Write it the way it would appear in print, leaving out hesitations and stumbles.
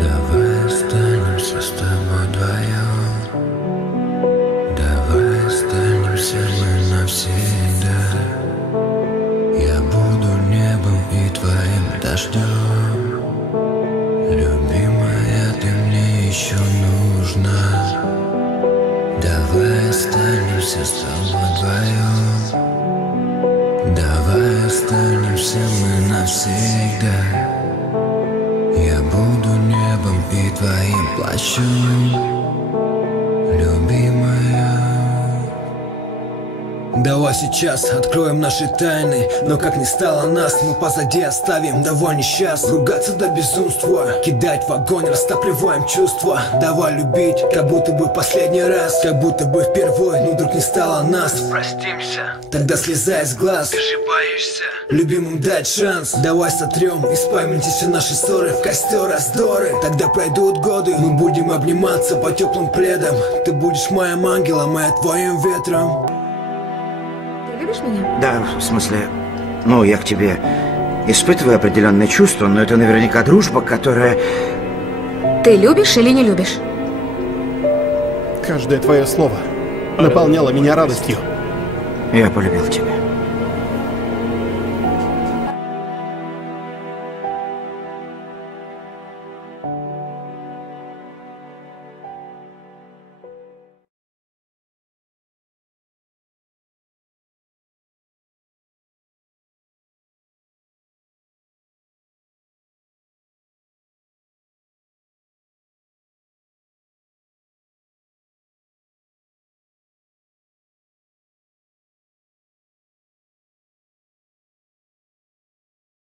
Давай останемся с тобой вдвоем. Давай останемся мы навсегда. Я буду небом и твоим дождем. Любимая, ты мне еще нужна. Давай останемся с тобой вдвоем. Давай останемся мы навсегда. Я буду небом и твоим плащом, любимая. Давай сейчас откроем наши тайны, но как не стало нас, мы позади оставим. Давай не сейчас ругаться до безумства, кидать в огонь, растапливаем чувства. Давай любить, как будто бы в последний раз, как будто бы впервые, но вдруг не стало нас. Простимся, тогда слезай с глаз. Ты же боишься любимым дать шанс. Давай сотрем из памяти все наши ссоры, в костер раздоры. Тогда пройдут годы, мы будем обниматься по теплым пледам. Ты будешь моим ангелом, а я твоим ветром. Любишь меня? Да, в смысле, ну, я к тебе испытываю определенные чувства, но это наверняка дружба, которая... Ты любишь или не любишь? Каждое твое слово наполняло меня радостью. Я полюбил тебя.